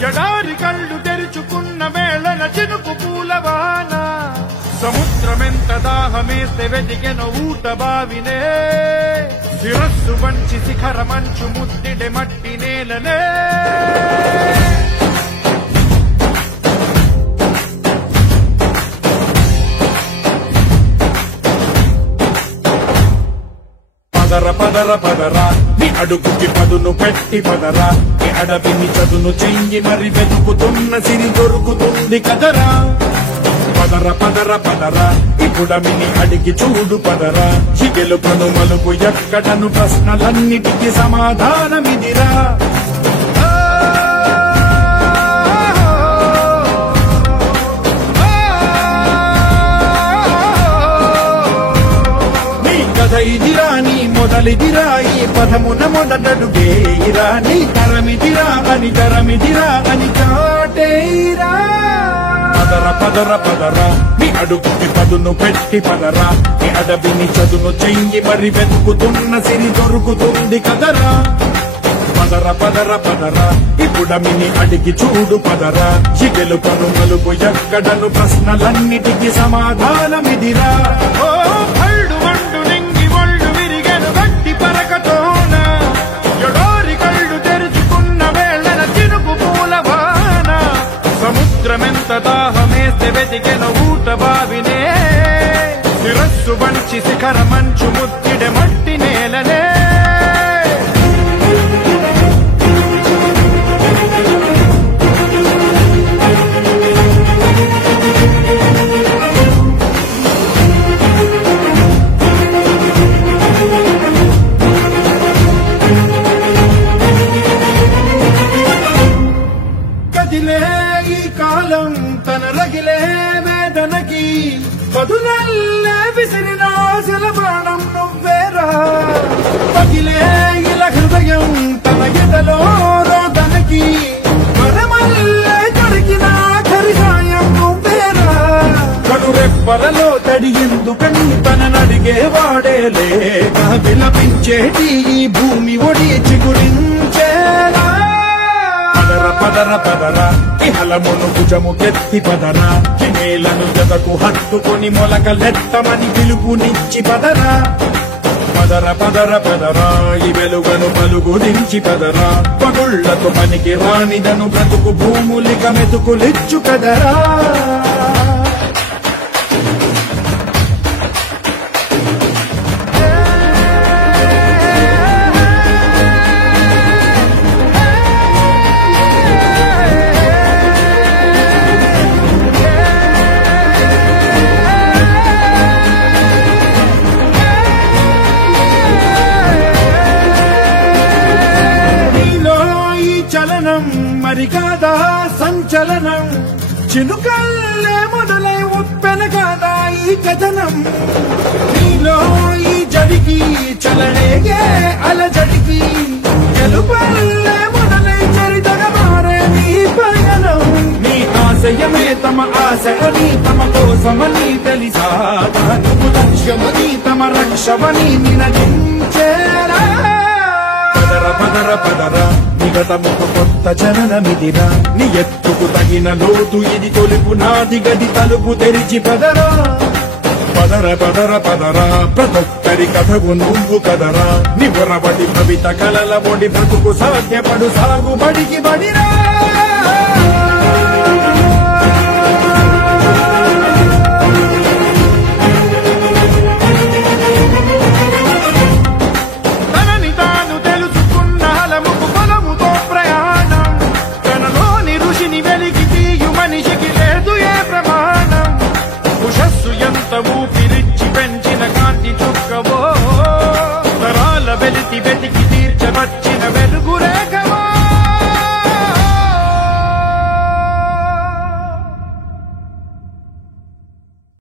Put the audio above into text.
ఎడారి కళ్ళు తెరుచుకున్న వేళన చినుకు పూలవాన సముద్రమెంత దాహమేస్తే వెతికెన ఊట బావినే శిరస్సు వంచి శిఖర మంచు ముద్దిడే మట్టి నేలనే పదర పదర పదరా నీ అడుగుకి పదును పెట్టి పదరా నీ అడవిని చదును చెయ్యి మరి వెతుకుతున్న సిరి దొరుకుతుంది కదరా పదర పదర పదరా ఇప్పుడమిని అడిగి చూడు పదరా గెలుపను మలుపు ఎక్కడను ప్రశ్నలన్నిటికీ సమాధానమిదిరా ఇదిరా నీ మొదలిదిరా ఈ పదమున మొదటడుగేయిరా నీ తరమిదిరా అని చాటేయిరా పదర పదర పదరా నీ అడుగుకి పదును పెట్టి పదరా నీ అడవిని చదును చెయ్యి మరి వెతుకుతున్న సిరి దొరుకుతుంది కదరా పదర పదర పదరా ఇప్పుడమిని అడిగి చూడు పదరా గెలుపను మలుపు ఎక్కడను ప్రశ్నలన్నిటికీ సమాధానమిదిరా పరకతోన ఎడారి కళ్ళు తెరుచుకున్న వేళన చినుకు పూలవాన సముద్రమెంత దాహమేస్తే వెతికెన ఊట బావినే శిరస్సు వంచి శిఖర మంచు ముద్దిడే మట్టి నేలనే ఈ కాలం తన రగిలే వేదనకి పదునల్లే విసిరినాశల ప్రాణం నువ్వేరా పగిలే ఇలా హృదయం తన ఎదలో రోదనకి మరమల్లే దొరికిన కరిసాయం నువ్వేరా కడురెప్పలలో తడి ఎందుకని తన నడిగేవాడే లేక విలపించేటి ఈ భూమి ఒడి చిగురించేరా పదర పదరా ఇహలమును భుజముకెత్తి పదరా నేలను జతకు హత్తుకొని మొలకలెత్తమని పిలుపునిచ్చి పదరా పదర పదర పదరా ఈ వెలుగను పలుగురించి పదరా పగుళ్లతో పనికి రానిదను బ్రతుకు భూములిక మెతుకులిచ్చు కదరా మరి కాదా సంచలనం చినుకల్లే మొదలై ఉప్పెన కాదా ఈ కథనం నీలో ఈ జడికి చలనేగే అలజడికి గెలుపల్లే మొదలై చరితగా మారే నీ పయనం నీ ఆశయమే తమ ఆశని తమ కోసమని తెలిసా నువ్వు లక్ష్యమని తమ రక్షమని నినదించేరా పదర పదర పదరా నిగతముకు కొత్త జననమిదిరా నీ ఎత్తుకు తగిన లోతు ఇది తొలుపు నాది గది తలుపు తెరిచి పదరా పదర పదర పదరా ప్రతొక్కరి కథకు నువ్వు కదరా నివరబడి కవిత కలల ఒడి బ్రతుకు సాధ్యపడు సాగుబడికి బడిరా ఊపిరిచ్చి పెంచిన కాంతి చుక్కవో తరాల వెలితి వెతికి